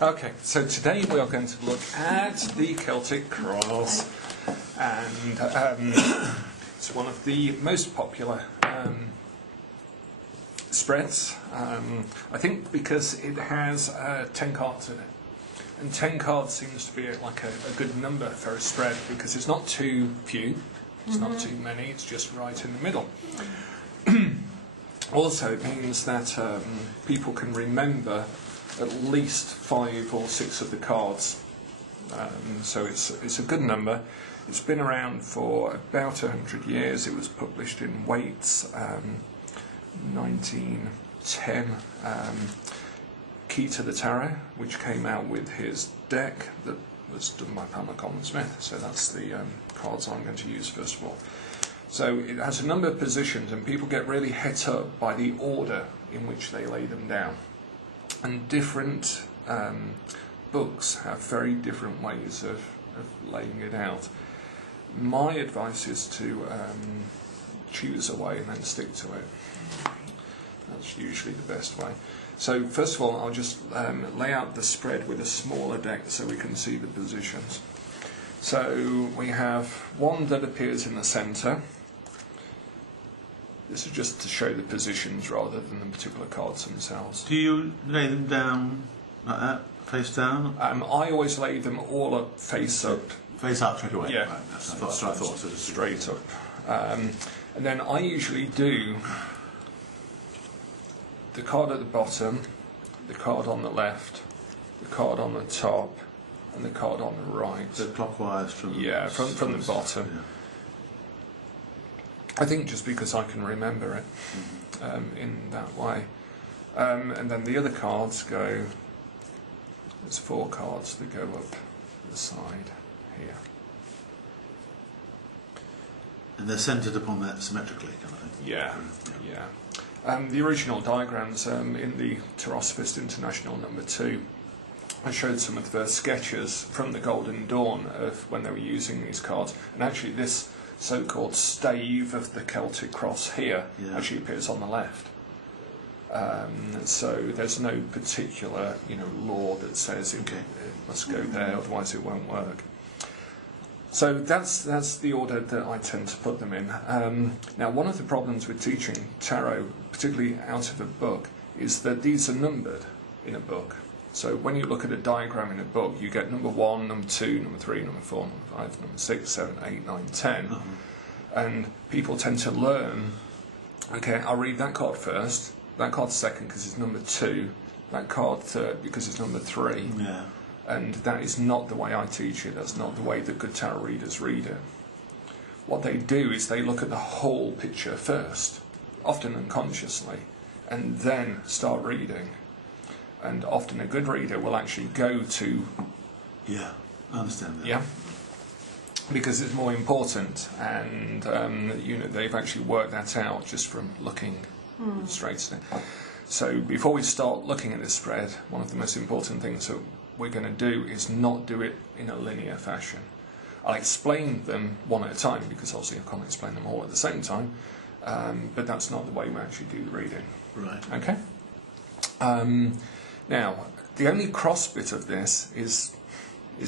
Okay, so today we are going to look at the Celtic cross, and it's one of the most popular spreads, I think because it has 10 cards in it, and 10 cards seems to be like a good number for a spread because it's not too few, it's not too many, it's just right in the middle. Also, it means that people can remember at least 5 or 6 of the cards, so it's a good number. It's been around for about 100 years. It was published in Waite's 1910 Key to the Tarot, which came out with his deck that was done by Pamela Colman Smith. So that's the cards I'm going to use first of all. So it has a number of positions, and people get really het up by the order in which they lay them down. And different books have very different ways of laying it out. My advice is to choose a way and then stick to it. That's usually the best way. So first of all, I'll just lay out the spread with a smaller deck so we can see the positions. So we have one that appears in the centre. This is just to show the positions rather than the particular cards themselves. Do you lay them down like that, face down? I always lay them all up, face up. Face up straight away? Yeah, right, that's what I thought. So straight up. And then I usually do the card at the bottom, the card on the left, the card on the top, and the card on the right. So clockwise from from the bottom. Yeah. I think just because I can remember it in that way. And then the other cards go, there's 4 cards that go up the side here. And they're centred upon that symmetrically, kind of thing? Yeah. The original diagrams in the Tarosophist International #2, I showed some of the sketches from the Golden Dawn of when they were using these cards, and actually this so-called stave of the Celtic cross here actually appears on the left. So there's no particular law that says it must go there, otherwise it won't work. So that's the order that I tend to put them in. Now, one of the problems with teaching tarot, particularly out of a book, is that these are numbered in a book. So when you look at a diagram in a book, you get number 1, number 2, number 3, number 4, number 5, number 6, 7, 8, 9, 10. And people tend to learn, okay, I'll read that card first, that card second because it's number 2, that card third because it's number 3. Yeah. And that is not the way I teach it, that's not the way that good tarot readers read it. What they do is they look at the whole picture first, often unconsciously, and then start reading. And often a good reader will actually go to... Yeah, I understand that. Yeah, because it's more important, and they've actually worked that out just from looking straight at it. So before we start looking at this spread, one of the most important things that we're going to do is not do it in a linear fashion. I'll explain them one at a time, because obviously I can't explain them all at the same time, but that's not the way we actually do the reading. Right. Okay? Now, the only cross bit of this is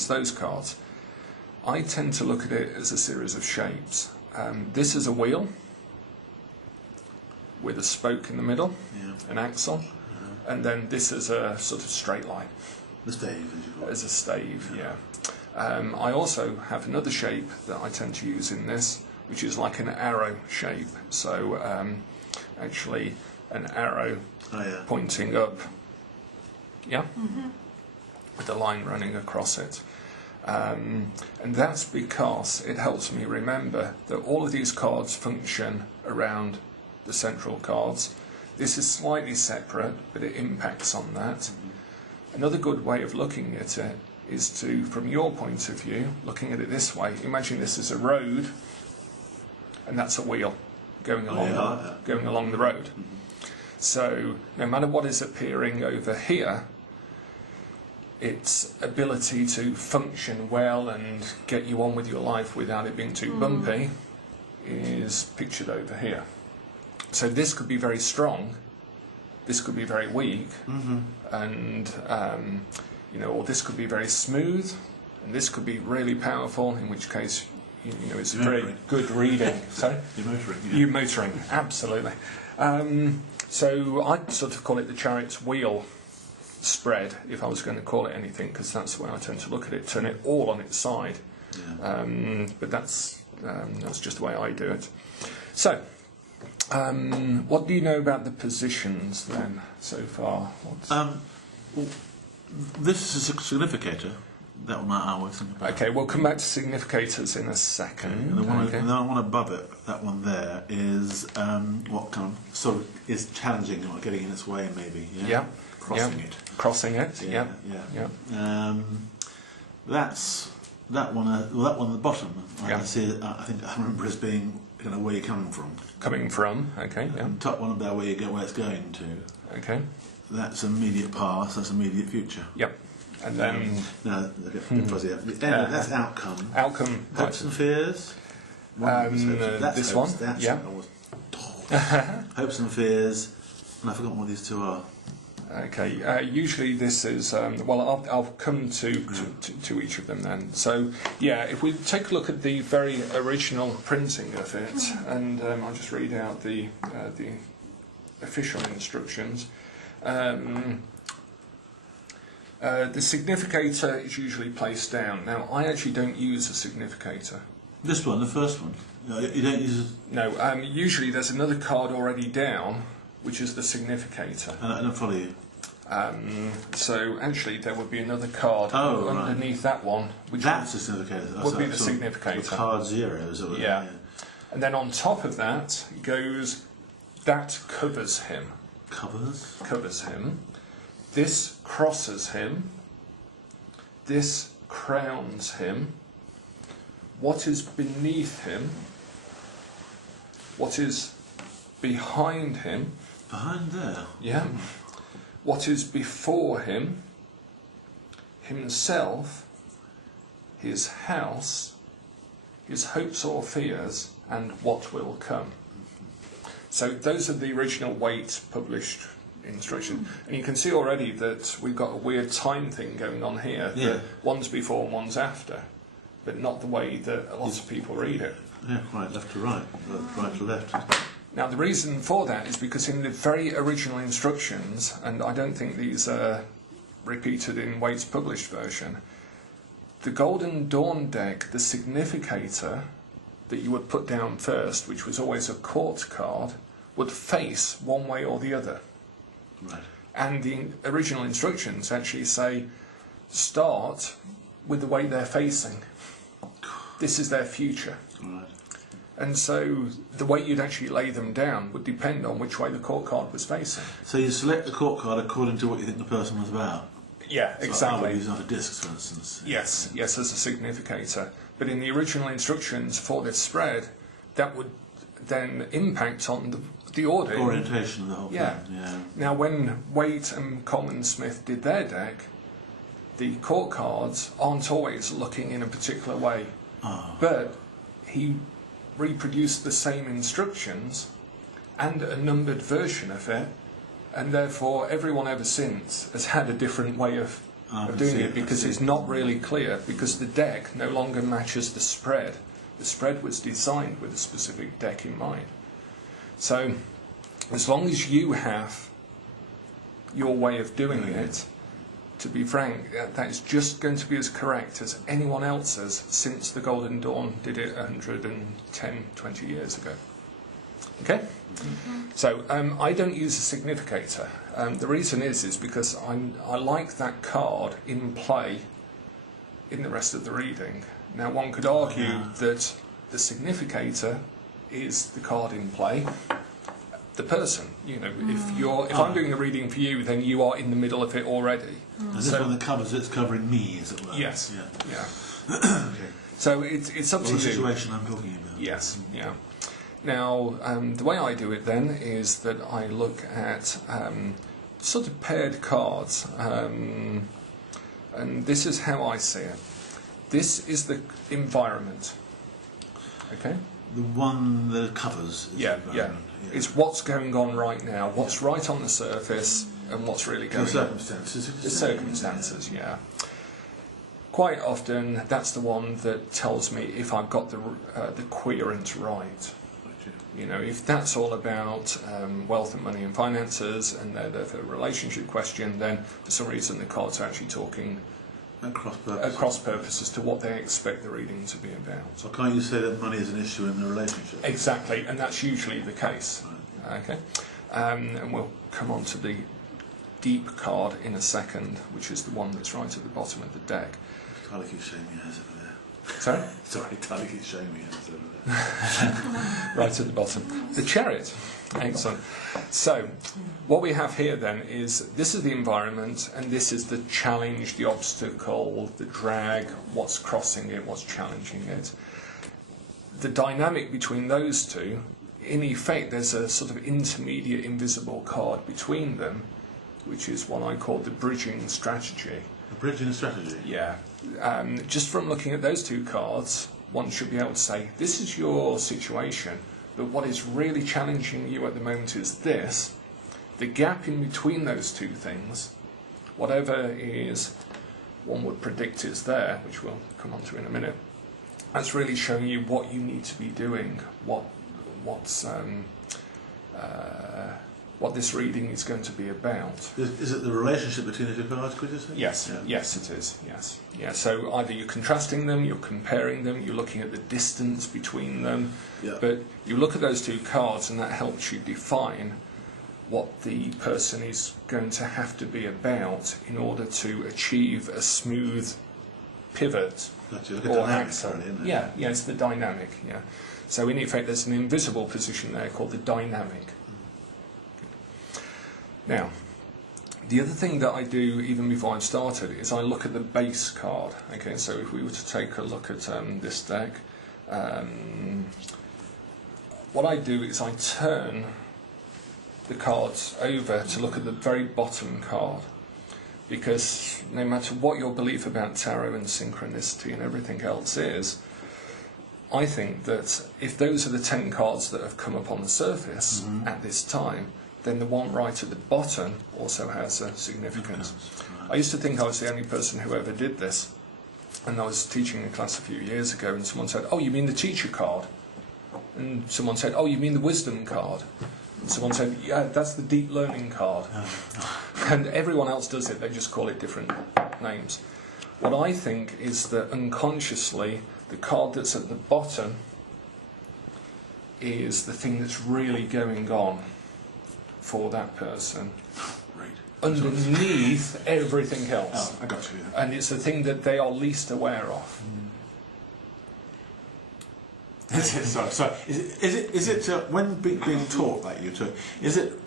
those cards. I tend to look at it as a series of shapes. This is a wheel with a spoke in the middle, an axle, and then this is a sort of straight line. The stave, as you call it. As a stave, yeah. I also have another shape that I tend to use in this, which is like an arrow shape. So actually an arrow pointing up. Yeah, with a line running across it, and that's because it helps me remember that all of these cards function around the central cards. This is slightly separate, but it impacts on that. Another good way of looking at it is to, from your point of view, looking at it this way. Imagine this is a road, and that's a wheel going along the road. So no matter what is appearing over here, its ability to function well and get you on with your life without it being too bumpy is pictured over here. So this could be very strong, this could be very weak, and or this could be very smooth, and this could be really powerful, in which case, it's very good reading. Sorry? You're motoring. Yeah. You're motoring, absolutely. So I'd sort of call it the chariot's wheel spread, if I was going to call it anything, because that's the way I tend to look at it, turn it all on its side. Yeah. But that's just the way I do it. So, what do you know about the positions then, so far? Well, this is a significator. That one I was thinking about. Okay, we'll come back to significators in a second. And the one above it, that one there, is what kind of sort of is challenging or getting in its way, maybe. Yeah. Crossing it. Crossing it. Yeah. That's that one. That one at the bottom. Yeah. I see. I think I remember as being where you're coming from. Coming from. Okay. Yeah. And top one about where it's going to. Okay. That's immediate past. That's immediate future. Yep. And then no, fuzzy. That's outcome. Outcome. Hopes and fears. This one. Yeah. Hopes and fears. And I've forgotten what these two are. Okay. Usually this is I'll come to each of them then. So yeah, if we take a look at the very original printing of it, and I'll just read out the official instructions. The significator is usually placed down. Now, I actually don't use a significator. This one, the first one? No, you don't use it? No, usually there's another card already down, which is the significator. I don't follow you. So, actually, there would be another card underneath that one. Which that's the significator. Would be the significator. Card 0, is it? Yeah. And then on top of that goes, that covers him. Covers him. This crosses him. This crowns him. What is beneath him? What is behind him? Behind there? Yeah. What is before him? Himself, his house, his hopes or fears, and what will come. So those are the original Waite published instruction, and you can see already that we've got a weird time thing going on here. Yeah. That one's before and one's after, but not the way that a lot of people read it. Yeah, quite left to right, right to left. Now the reason for that is because in the very original instructions, and I don't think these are repeated in Waite's published version, the Golden Dawn deck, the significator that you would put down first, which was always a court card, would face one way or the other. Right. And the original instructions actually say, start with the way they're facing. This is their future. Right. And so the way you'd actually lay them down would depend on which way the court card was facing. So you select the court card according to what you think the person was about? Yeah, so exactly. I would use other discs, for instance. Yes, as a significator. But in the original instructions for this spread, that would then impact on the order. Orientation of the whole thing. Yeah. Now, when Waite and Coleman Smith did their deck, the court cards aren't always looking in a particular way. Oh. But he reproduced the same instructions and a numbered version of it, and therefore everyone ever since has had a different way of doing it, because it's not really clear, because the deck no longer matches the spread. The spread was designed with a specific deck in mind. So as long as you have your way of doing it, to be frank, that is just going to be as correct as anyone else's since the Golden Dawn did it 110, 20 years ago. Okay? Mm-hmm. So I don't use a significator. The reason is because I like that card in play in the rest of the reading. Now one could argue that the significator is the card in play. The person, if I'm doing the reading for you, then you are in the middle of it already. And this one that covers it's covering me, as it were. Yes. Yeah. Okay. So it's up to you. The situation I'm talking about. Yes. Yeah. Now the way I do it then is that I look at sort of paired cards, and this is how I see it. This is the environment. Okay. The one that covers. Yeah. It's what's going on right now, what's right on the surface, and what's really going on. The circumstances. The circumstances, yeah. Quite often, that's the one that tells me if I've got the querent right. You know, if that's all about wealth and money and finances, and they're there for a relationship question, then for some reason the cards are actually talking across purpose as to what they expect the reading to be about. So can't you say that money is an issue in the relationship? Exactly, and that's usually the case. Right. Okay, and we'll come on to the deep card in a second, which is the one that's right at the bottom of the deck. Tyler keeps showing me hands over there. Sorry? Sorry, Tyler keeps showing me hands over there. Right at the bottom. The Chariot. Excellent. So, what we have here then is, this is the environment, and this is the challenge, the obstacle, the drag, what's crossing it, what's challenging it. The dynamic between those two, in effect, there's a sort of intermediate invisible card between them, which is what I call the bridging strategy. The bridging strategy? Yeah. Just from looking at those two cards, one should be able to say, this is your situation, but what is really challenging you at the moment is this. The gap in between those two things, whatever is one would predict is there, which we'll come on to in a minute, that's really showing you what you need to be doing, what this reading is going to be about. Is it the relationship between the two cards, could you say? Yes, yeah. Yes it is, yes. Yeah, so either you're contrasting them, you're comparing them, you're looking at the distance between them, yeah. But you look at those two cards and that helps you define what the person is going to have to be about in order to achieve a smooth pivot or axle. Yeah, it's the dynamic, yeah. So in effect there's an invisible position there called the dynamic. Now, the other thing that I do even before I've started is I look at the base card. Okay, so if we were to take a look at this deck, what I do is I turn the cards over to look at the very bottom card, because no matter what your belief about tarot and synchronicity and everything else is, I think that if those are the 10 cards that have come up on the surface at this time, then the one right at the bottom also has a significance. I used to think I was the only person who ever did this, and I was teaching a class a few years ago and someone said, oh, you mean the teacher card? And someone said, oh, you mean the wisdom card? And someone said, yeah, that's the deep learning card. And everyone else does it, they just call it different names. What I think is that unconsciously the card that's at the bottom is the thing that's really going on for that person, right, underneath everything else. Oh, I got you. Yeah. And it's the thing that they are least aware of. Sorry. Is it when being taught like you to, is it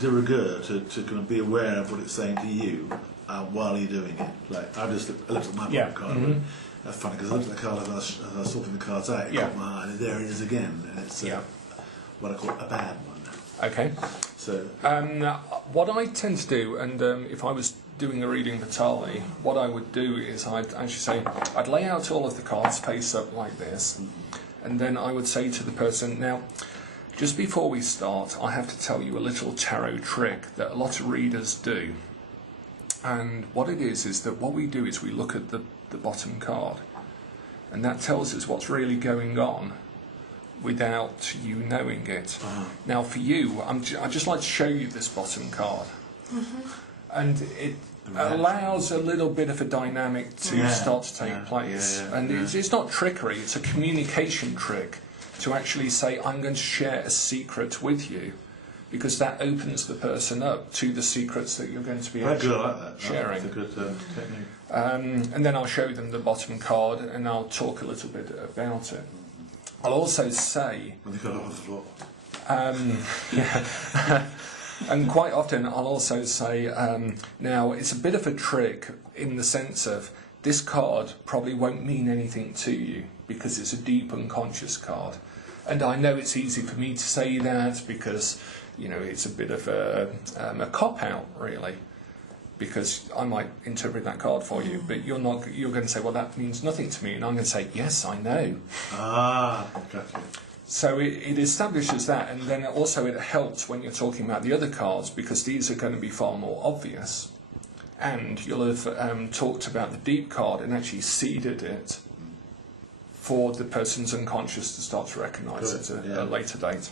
de rigueur to kind of be aware of what it's saying to you while you're doing it? Like I just looked at my card. That's funny because I looked at the card as I was sorting the cards out. It caught my eye, and there it is again, and it's what I call a bad one. Okay. So what I tend to do, and if I was doing a reading for Tali, what I would do is I'd actually say, I'd lay out all of the cards face up like this, and then I would say to the person, now, just before we start, I have to tell you a little tarot trick that a lot of readers do. And what it is that what we do is we look at the bottom card, and that tells us what's really going on without you knowing it. Now for you, I'd just like to show you this bottom card. And it allows a little bit of a dynamic to start to take place. And it's not trickery, it's a communication trick to actually say, I'm going to share a secret with you, because that opens the person up to the secrets that you're going to be sharing. That's a good technique. And then I'll show them the bottom card and I'll talk a little bit about it. I'll also say... When they got off the floor. And quite often I'll also say, now it's a bit of a trick in the sense of this card probably won't mean anything to you because it's a deep unconscious card. And I know it's easy for me to say that because, you know, it's a bit of a cop-out really, because I might interpret that card for you, but you're going to say, well, that means nothing to me, and I'm going to say, yes, I know. Gotcha. So it establishes that, and then also it helps when you're talking about the other cards, because these are going to be far more obvious. And you'll have talked about the deep card and actually seeded it for the person's unconscious to start to recognise at a later date.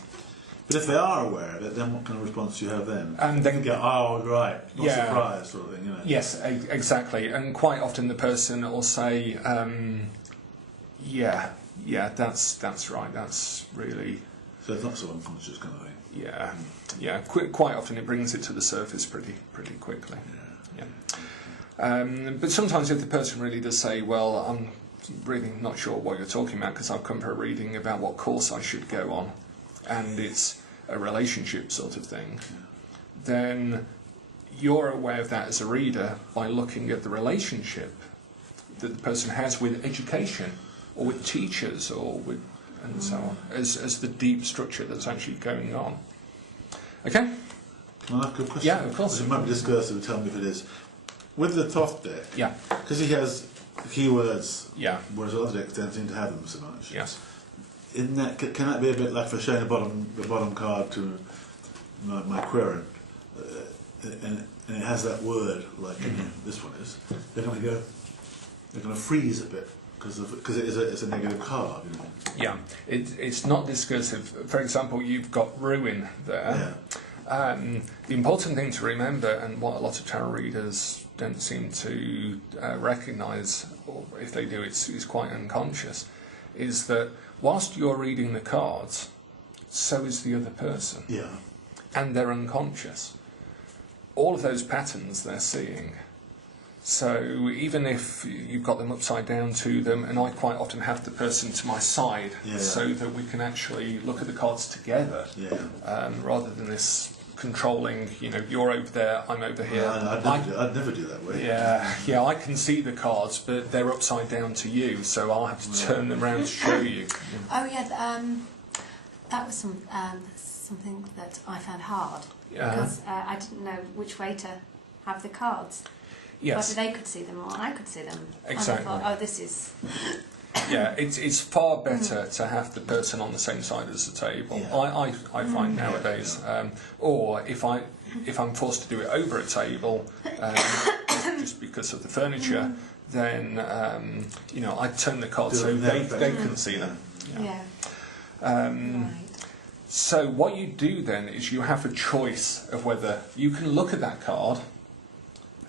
But if they are aware of it, then what kind of response do you have then? And then you go, oh, right, not surprised, sort of thing, you know. Yes, exactly. And quite often the person will say, yeah, that's right, that's really... So it's not so unconscious kind of thing. Yeah. Quite often it brings it to the surface pretty quickly. Yeah. But sometimes if the person really does say, well, I'm really not sure what you're talking about because I've come for a reading about what course I should go on, and it's a relationship sort of thing, then you're aware of that as a reader by looking at the relationship that the person has with education or with teachers or with, and so on, as the deep structure that's actually going on. Okay? Can I ask a question? Yeah, of course. It might be discursive, tell me if it is. With the Thoth deck, because he has keywords, whereas other decks don't seem to have them so much. Yes. Can that be a bit like for showing the bottom card to my querent, and it has that word like this one is? They're going to freeze a bit because it's a negative card. You know? Yeah, it's not discursive. For example, you've got ruin there. Yeah. The important thing to remember, and what a lot of tarot readers don't seem to recognise, or if they do, it's quite unconscious, is that whilst you're reading the cards, so is the other person. Yeah. And they're unconscious. All of those patterns they're seeing. So even if you've got them upside down to them, and I quite often have the person to my side so that we can actually look at the cards together, rather than this controlling, you're over there, I'm over here. I'd never do that way. Yeah, I can see the cards, but they're upside down to you, so I'll have to turn them around to show you. Oh yeah, that was something that I found hard, because I didn't know which way to have the cards. Yes. Whether they could see them or I could see them. Exactly. And I thought, this is... Yeah, it's far better to have the person on the same side as the table. Yeah. I find nowadays, or if I'm forced to do it over a table, just because of the furniture, then I turn the cards so they can see them. Right. So what you do then is you have a choice of whether you can look at that card,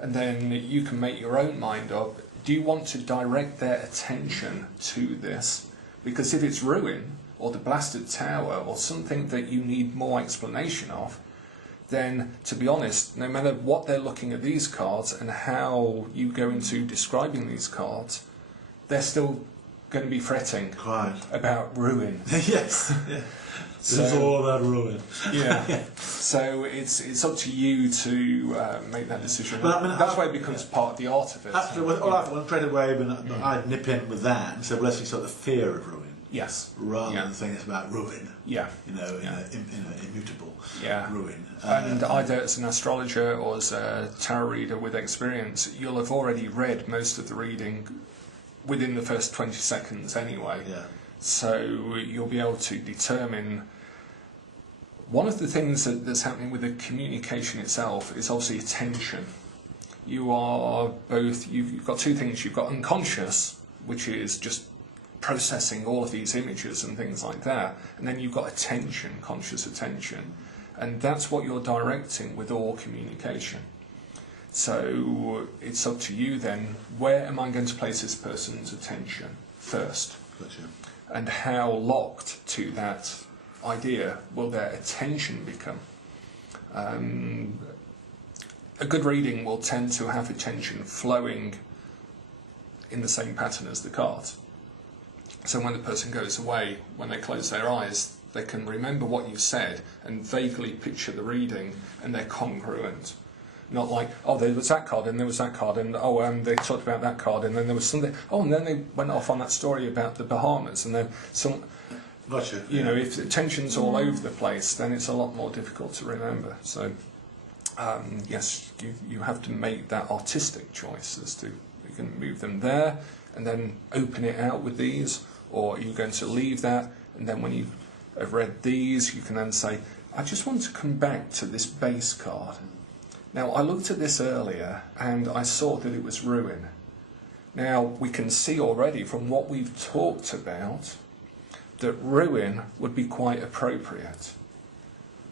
and then you can make your own mind up. Do you want to direct their attention to this? Because if it's ruin, or the blasted tower, or something that you need more explanation of, then, to be honest, no matter what they're looking at these cards and how you go into describing these cards, they're still going to be fretting about ruin. Yes. Yeah. It's all about ruin. Yeah. So it's up to you to make that decision. But that's why it becomes part of the art of it. Absolutely. When Fred Wade, I'd nip in with that and say, well, let's just sort of the fear of ruin. Yes. Rather than saying it's about ruin. Yeah. Immutable ruin. And either as an astrologer or as a tarot reader with experience, you'll have already read most of the reading within the first 20 seconds anyway. Yeah. So you'll be able to determine. One of the things that's happening with the communication itself is obviously attention. You've got two things. You've got unconscious, which is just processing all of these images and things like that, and then you've got attention, conscious attention, and that's what you're directing with all communication. So it's up to you then, where am I going to place this person's attention first? Gotcha. And how locked to that idea will their attention become? A good reading will tend to have attention flowing in the same pattern as the cards. So when the person goes away, when they close their eyes, they can remember what you said and vaguely picture the reading, and they're congruent. Not like, there was that card and there was that card, and they talked about that card, and then there was something, and then they went off on that story about the Bahamas, and then some... Gotcha. If attention's all over the place, then it's a lot more difficult to remember. So, yes, you have to make that artistic choice as to, you can move them there and then open it out with these, or you're going to leave that, and then when you have read these, you can then say, I just want to come back to this base card. Now, I looked at this earlier and I saw that it was ruin. Now, we can see already from what we've talked about that ruin would be quite appropriate,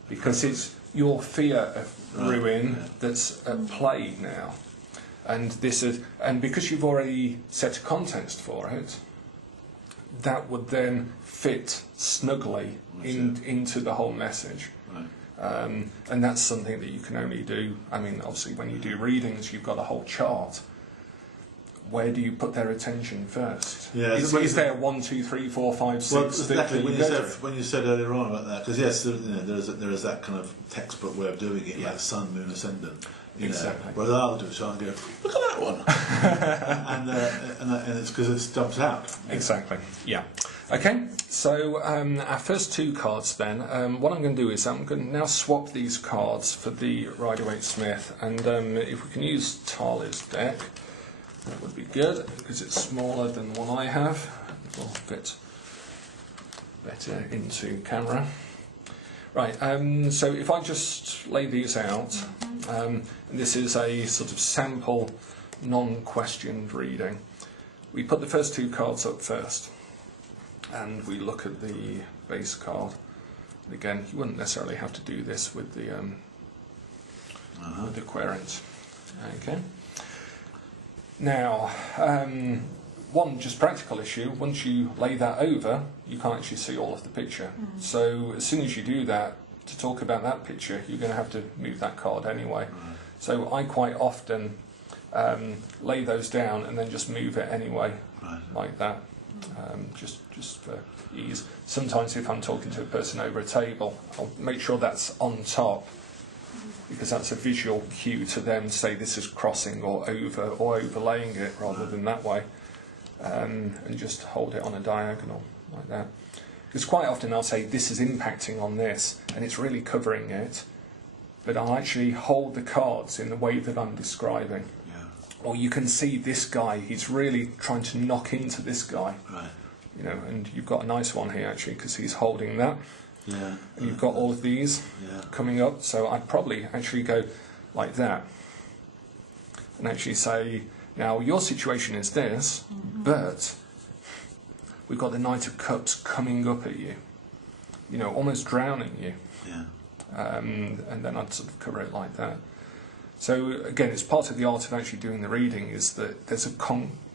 because it's your fear of ruin that's at play now. And because you've already set a context for it, that would then fit snugly into the whole message. Right. And that's something that you can only do. I mean, obviously, when you do readings, you've got a whole chart. Where do you put their attention first? Yeah, is there 1, 2, 3, 4, 5, 6? Well, exactly. When you said earlier on about that, because yes, there is that kind of textbook way of doing it, like sun, moon, ascendant. Exactly. Whereas I'll do a chart and go, look at that one, and it's because it jumps out. Exactly. Yeah. Okay. So our first 2 cards then. What I'm going to do is I'm going to now swap these cards for the Rider-Waite-Smith, and if we can use Tali's deck, that would be good, because it's smaller than the one I have. It will fit better into camera. Right, so if I just lay these out, and this is a sort of sample, non-questioned reading. We put the first 2 cards up first, and we look at the base card. And again, you wouldn't necessarily have to do this with the querent. Okay. Now, one just practical issue, once you lay that over, you can't actually see all of the picture. So as soon as you do that, to talk about that picture, you're going to have to move that card anyway. So I quite often lay those down and then just move it anyway, like that, just for ease. Sometimes if I'm talking to a person over a table, I'll make sure that's on top, because that's a visual cue to them to say this is crossing or over or overlaying it, rather than that way, and just hold it on a diagonal like that. Because quite often I'll say this is impacting on this and it's really covering it, but I'll actually hold the cards in the way that I'm describing. Or you can see this guy, he's really trying to knock into this guy. You know, and you've got a nice one here actually, because he's holding that. And you've got all of these coming up, so I'd probably actually go like that and actually say, now your situation is this, but we've got the Knight of Cups coming up at you, you know, almost drowning you. And then I'd sort of cover it like that. So again, it's part of the art of actually doing the reading, is that there's a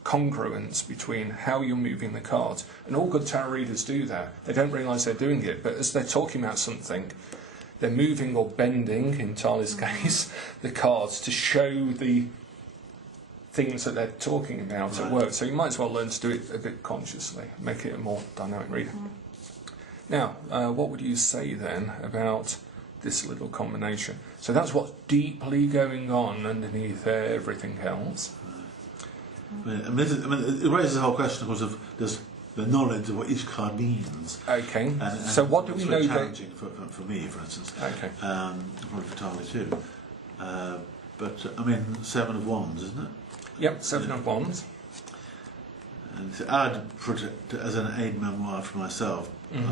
congruence between how you're moving the cards, and all good tarot readers do that. They don't realise they're doing it, but as they're talking about something, they're moving or bending, in Tali's case, the cards to show the things that they're talking about at work. So you might as well learn to do it a bit consciously, make it a more dynamic reading. Now, what would you say then about this little combination? So that's what's deeply going on underneath everything else. I mean, it raises the whole question, of course, of does the knowledge of what each card means. Okay. And so what do we know? It's challenging for me, for instance. Okay. Probably for Tali too. But I mean, 7 of Wands, isn't it? Yep, 7 of Wands. And I'd put it as an aid memoir for myself.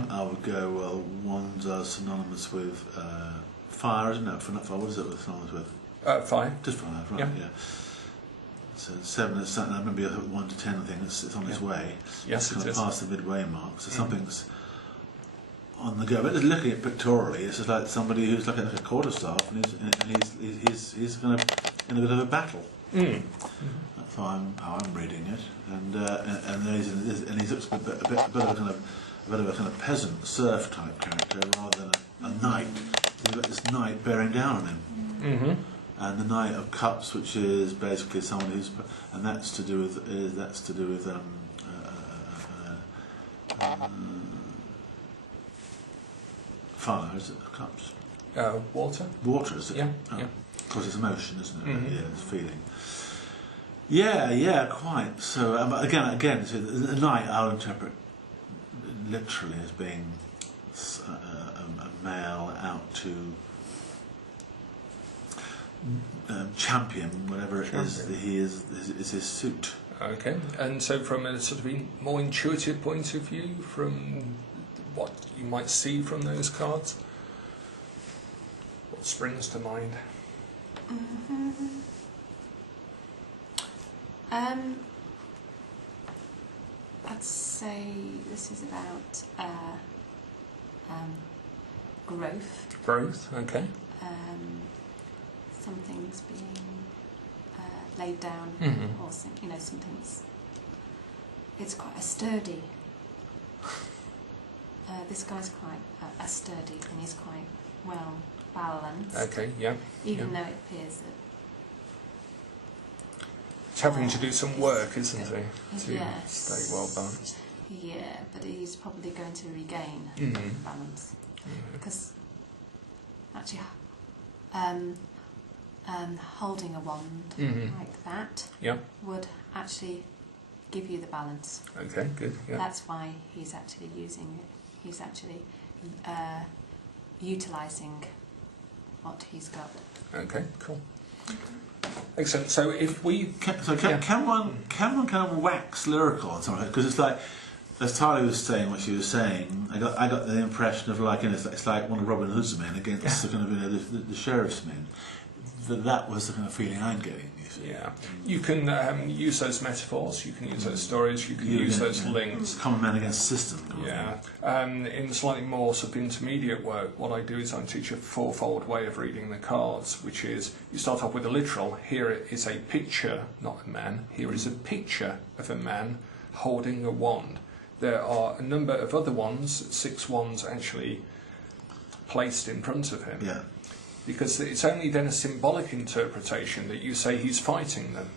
I would go, well, Wands are synonymous with fire, isn't it? For not fire, what is it synonymous with? Fire. Just fire, right? Yeah. So 7 is something. I remember 1 to 10. I think it's on its way. Yes, it's kind of past the midway mark. So something's on the go. But just looking at it pictorially, it's just like somebody who's like a quarterstaff, and he's kind of in a bit of a battle. That's how I'm reading it, and he looks a bit of a kind of peasant serf type character rather than a knight. You've got this knight bearing down on him. And the Knight of Cups, which is basically someone who's, and that's to do with fire. Is it Cups? Water. Water, is it? Yeah. Of course, it's emotion, isn't it? Yeah, it's feeling. Yeah, quite. So again, so the knight I'll interpret literally as being a male out to champion whatever it is that he is his suit. Okay, and so from a sort of more intuitive point of view, from what you might see from those cards? What springs to mind? I'd say this is about growth. Growth, okay. Something's being laid down, or something's. It's quite a sturdy. This guy's quite a sturdy, and he's quite well balanced. Okay, yeah. Even though it appears that. He's having to do some work, isn't he? To yes. stay well balanced. Yeah, but he's probably going to regain balance. Because actually, holding a wand like that would actually give you the balance. Okay, good. Yeah. That's why he's actually using it. He's actually utilising what he's got. Okay, cool. Excellent. So if we can one kind of wax lyrical on something? Because it's like, as Tali was saying what she was saying, I got the impression of like, it's like one of Robin Hood's men against the kind of the sheriff's men. That was the kind of feeling I'm getting. You see. Yeah, you can use those metaphors, you can use those stories, you can use those links. Common man against system. Yeah. In slightly more sort of intermediate work, what I do is I teach a fourfold way of reading the cards, which is you start off with a literal. Here is a picture, not a man. Here is a picture of a man holding a wand. There are a number of other ones, 6 wands actually placed in front of him. Yeah. Because it's only then a symbolic interpretation that you say he's fighting them.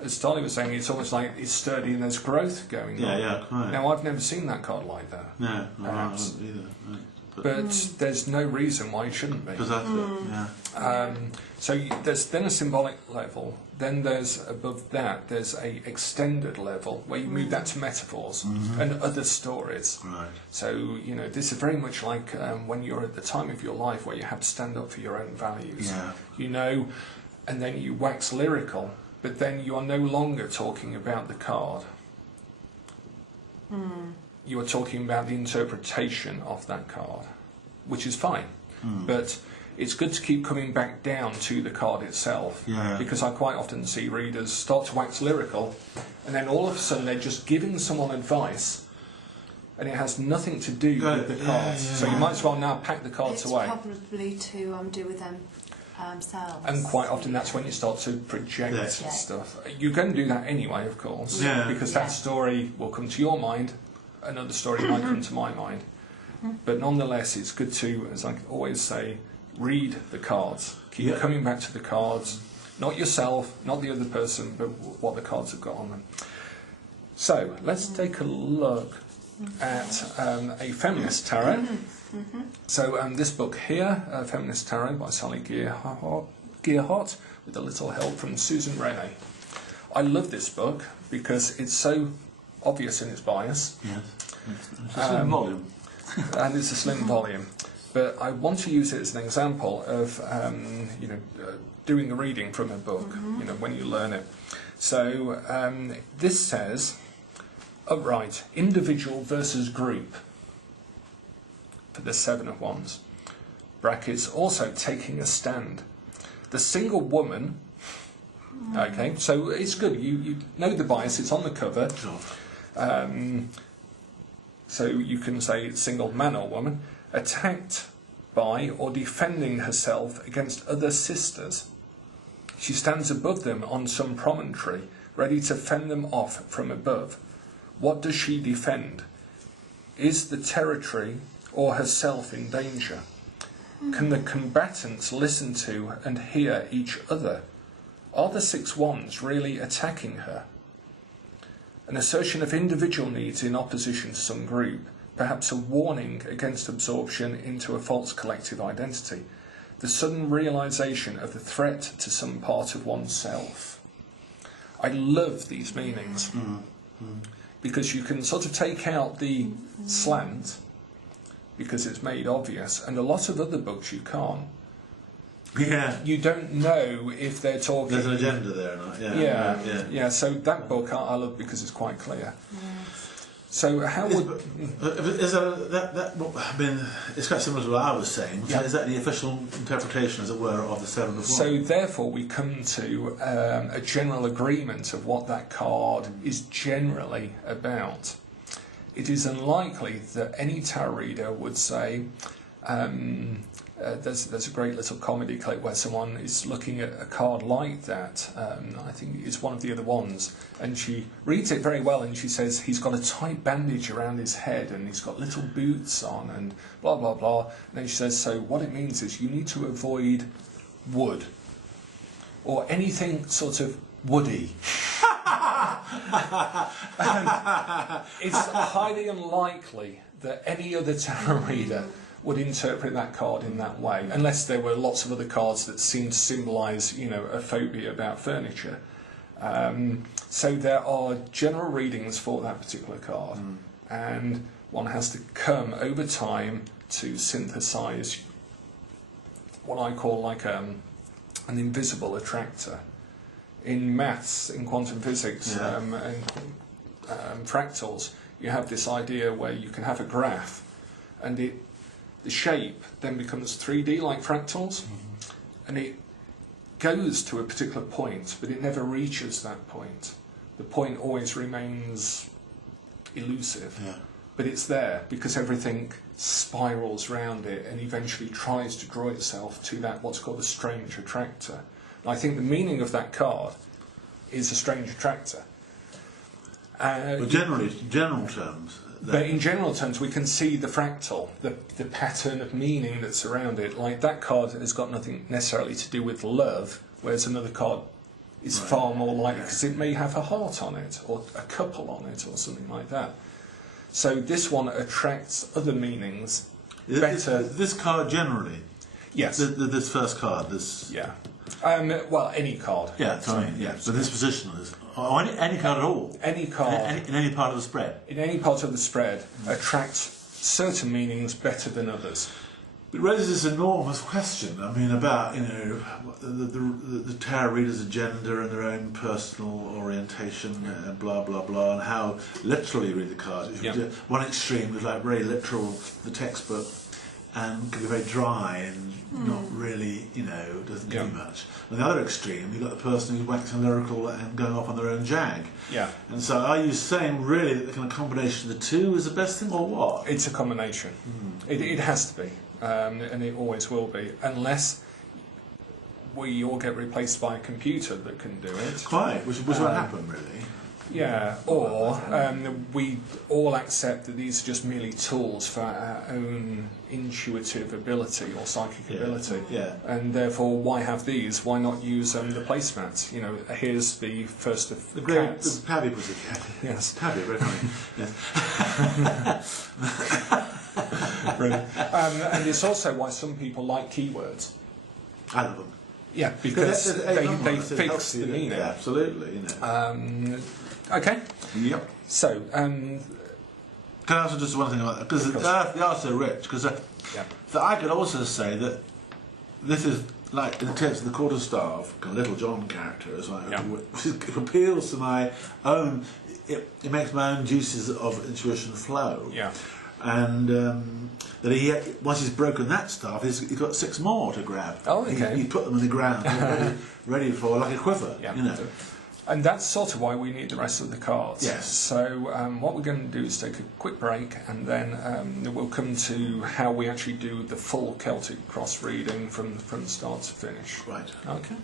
As Dolly was saying, it's almost like it's sturdy and there's growth going on. Yeah, quite. Now, I've never seen that card like that. No, perhaps. I haven't either. Right. But there's no reason why it shouldn't be. Because So there's then a symbolic level, then there's above that, there's a extended level where you move that to metaphors and other stories. Right. So, this is very much like when you're at the time of your life where you have to stand up for your own values. Yeah. And then you wax lyrical, but then you are no longer talking about the card. You are talking about the interpretation of that card, which is fine. But it's good to keep coming back down to the card itself, because I quite often see readers start to wax lyrical, and then all of a sudden they're just giving someone advice, and it has nothing to do with the cards. So you might as well now pack the cards away. It's probably to do with themselves. And quite often that's when you start to project stuff. You can do that anyway, of course, because that story will come to your mind, another story might come to my mind. But nonetheless, it's good to, as I always say, read the cards. Keep coming back to the cards, not yourself, not the other person, but what the cards have got on them. So let's take a look at a feminist tarot. So this book here, Feminist Tarot by Sally Gearhart, with a little help from Susan Rennie. I love this book because it's so obvious in its bias. Yes. It's a slim volume. And it's a slim volume. But I want to use it as an example of, doing the reading from a book, when you learn it. So this says, upright, individual versus group, for the 7 of Wands. Brackets, also taking a stand. The single woman, okay, so it's good, you know the bias, it's on the cover. So you can say single man or woman, attacked by or defending herself against other sisters. She stands above them on some promontory, ready to fend them off from above. What does she defend? Is the territory or herself in danger? Can the combatants listen to and hear each other? Are the 6 wands really attacking her? An assertion of individual needs in opposition to some group, perhaps a warning against absorption into a false collective identity, the sudden realisation of the threat to some part of oneself. I love these meanings, because you can sort of take out the slant, because it's made obvious, and a lot of other books you can't. Yeah. You don't know if they're talking... There's an agenda there or not. Yeah, so that book I love because it's quite clear. So how would... Is that I mean, it's quite similar to what I was saying. Yeah. Is that the official interpretation, as it were, of the 7 of 1? So therefore we come to a general agreement of what that card is generally about. It is unlikely that any tarot reader would say... there's a great little comedy clip where someone is looking at a card like that. I think it's one of the other ones, and she reads it very well, and she says he's got a tight bandage around his head and he's got little boots on and blah blah blah. And then she says, so what it means is you need to avoid wood or anything sort of woody. It's highly unlikely that any other tarot reader would interpret that card in that way, unless there were lots of other cards that seem to symbolise, a phobia about furniture. So there are general readings for that particular card, and one has to come over time to synthesise what I call like an invisible attractor. In maths, in quantum physics, and fractals, you have this idea where you can have a graph, and the shape then becomes 3D like fractals, and it goes to a particular point, but it never reaches that point. The point always remains elusive, but it's there because everything spirals round it and eventually tries to draw itself to that what's called a strange attractor. And I think the meaning of that card is a strange attractor. But generally, general terms... But in general terms, we can see the fractal, the pattern of meaning that's around it. Like that card has got nothing necessarily to do with love, whereas another card is far more likely because it may have a heart on it, or a couple on it, or something like that. So this one attracts other meanings better. This card generally? Yes. This first card, this... Yeah. Well, any card. Yeah, sorry. Yeah. So this position is... Or any card at all? Any card. In any part of the spread? In any part of the spread attracts certain meanings better than others. It raises this enormous question, I mean, about, the tarot reader's agenda and their own personal orientation and blah, blah, blah, and how literally you read the cards. One extreme is like very literal, the textbook, and can be very dry and not really, doesn't do much. And the other extreme, you've got the person who's waxing lyrical and going off on their own jag. Yeah. And so are you saying really that the kind of combination of the two is the best thing, or what? It's a combination. It has to be, and it always will be, unless we all get replaced by a computer that can do it. Quite, which will happen, really. Yeah, or we all accept that these are just merely tools for our own intuitive ability or psychic ability. Yeah. And therefore, why have these? Why not use the placemats? Here's the first of the great cats. Tabby was a cat. Yes. Tabby, very funny. Yes. Brilliant. And it's also why some people like keywords. I love them. Yeah, because they fix the meaning. Yeah, absolutely. Okay. Yep. So, can I also just one thing about that? Because they are so rich. Because I could also say that this is like in terms of the quarterstaff, Little John character as well. It appeals to my own. It makes my own juices of intuition flow. Yeah. And that once he's broken that staff, he's got 6 more to grab. Oh, okay. He put them in the ground, ready for like a quiver. Yeah. And that's sort of why we need the rest of the cards. Yes. So what we're going to do is take a quick break, and then we'll come to how we actually do the full Celtic cross reading from start to finish. Right. Okay.